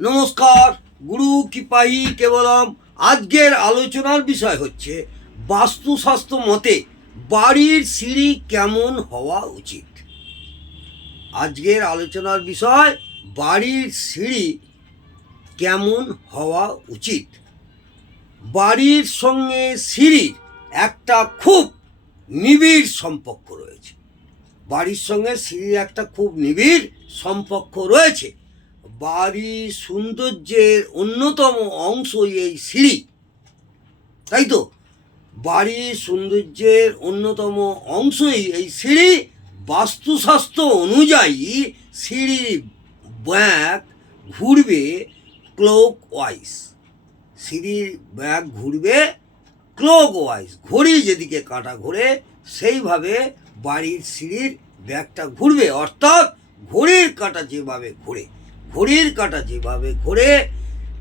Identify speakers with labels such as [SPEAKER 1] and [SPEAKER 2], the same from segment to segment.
[SPEAKER 1] নমস্কার, গুরু কৃপাহি কেবলম। আজকের আলোচনার বিষয় হচ্ছে, বাস্তুশাস্ত্র মতে বাড়ির সিঁড়ি কেমন হওয়া উচিত? আজকের আলোচনার বিষয়, বাড়ির সিঁড়ি কেমন হওয়া উচিত? বাড়ির সঙ্গে সিঁড়ির একটা খুব নিবিড় সম্পর্ক রয়েছে। বাড়ির সঙ্গে সিঁড়ির একটা খুব নিবিড় সম্পর্ক রয়েছে। বাড়ির সৌন্দর্যের অন্যতম অংশ এই সিঁড়ি। তাই তো? বাড়ির সৌন্দর্যের অন্যতম অংশই এই সিঁড়ি। বাস্তুশাস্ত্র অনুযায়ী সিঁড়ির ব্যাগ ঘুরবে ক্লোক ওয়াইজ সিঁড়ির ব্যাগ ঘুরবে ক্লোক ওয়াইজ ঘড়ি যেদিকে কাঁটা ঘোরে, সেইভাবে বাড়ির সিঁড়ির ব্যাগটা ঘুরবে। অর্থাৎ ঘড়ির কাঁটা যেভাবে ঘোরে। ঘড়ির কাঁটা যেভাবে ঘোরে,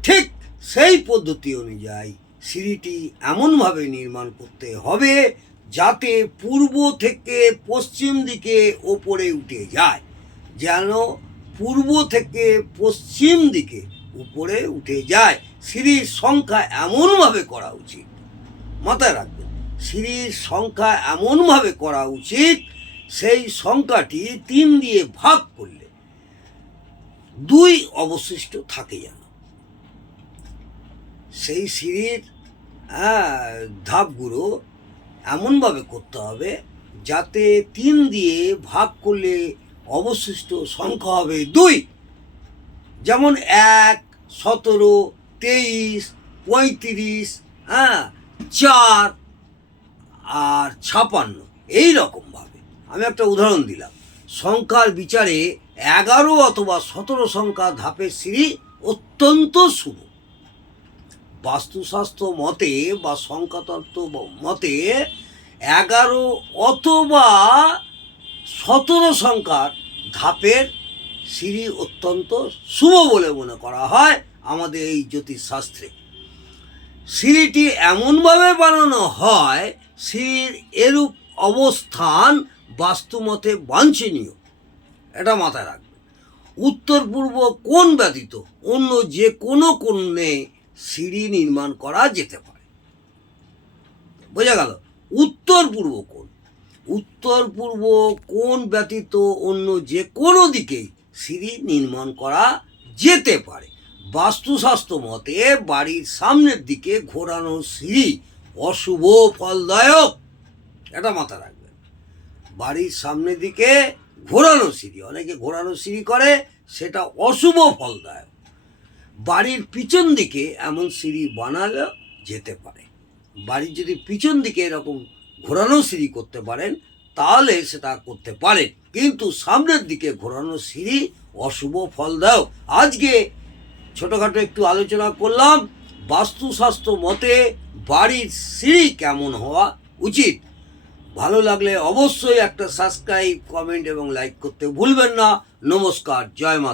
[SPEAKER 1] ঠিক সেই পদ্ধতি অনুযায়ী সিঁড়িটি এমনভাবে নির্মাণ করতে হবে যাতে পূর্ব থেকে পশ্চিম দিকে ওপরে উঠে যায়, যেন পূর্ব থেকে পশ্চিম দিকে উপরে উঠে যায়। সিঁড়ির সংখ্যা এমনভাবে করা উচিত, মাথায় রাখবেন, সিঁড়ির সংখ্যা এমনভাবে করা উচিত, সেই সংখ্যাটি তিন দিয়ে ভাগ করলে দুই অবশিষ্ট থাকে যেন। সেই সিঁড়ির ধাপগুলো এমনভাবে করতে হবে যাতে তিন দিয়ে ভাগ করলে অবশিষ্ট সংখ্যা হবে দুই। যেমন এক, সতেরো, তেইশ, পঁয়ত্রিশ হ্যাঁ চার আর ছাপান্ন। এই রকমভাবে। আমি একটা উদাহরণ দিলাম। সংখ্যার বিচারে এগারো অথবা সতেরো সংখ্যা ধাপের সিঁড়ি অত্যন্ত শুভ। বাস্তুশাস্ত্র মতে বা সংখ্যাতত্ত্ব মতে এগারো অথবা সতেরো সংখ্যার ধাপের সিঁড়ি অত্যন্ত শুভ বলে মনে করা হয় আমাদের এই জ্যোতিষশাস্ত্রে। সিঁড়িটি এমনভাবে বানানো হয়, সিঁড়ির এরূপ অবস্থান বাস্তুমতে বাঞ্ছনীয়। এটা মাথায় রাখবে। উত্তর পূর্ব কোন ব্যতীত অন্য যে কোনো কোণে সিঁড়ি নির্মাণ করা যেতে পারে। বোঝা গেল? উত্তর পূর্ব কোণ। উত্তর পূর্ব কোণ ব্যতীত অন্য যে কোনো দিকেই সিঁড়ি নির্মাণ করা যেতে পারে। বাস্তুশাস্ত্র মতে বাড়ির সামনের দিকে ঘোরানো সিঁড়ি অশুভ ফলদায়ক। এটা মাথা রাখবেন বাড়ির সামনের দিকে ঘোরানো সিঁড়ি, অনেকে ঘোরানো সিঁড়ি করে, সেটা অশুভ ফলদায়ক। বাড়ির পিছন দিকে এমন সিঁড়ি বানালে যেতে পারে। বাড়ির যদি পিছন দিকে এরকম ঘোরানো সিঁড়ি করতে পারেন, তাহলে সেটা করতে পারেন। কিন্তু সামনের দিকে ঘোরানো সিঁড়ি অশুভ ফলদায়ক। আজকে ছোটোখাটো একটু আলোচনা করলাম, বাস্তুশাস্ত্র মতে বাড়ির সিঁড়ি কেমন হওয়া উচিত? ভালো লাগলে অবশ্যই একটা সাবস্ক্রাইব কমেন্ট এবং লাইক করতে ভুলবেন না। নমস্কার জয় মা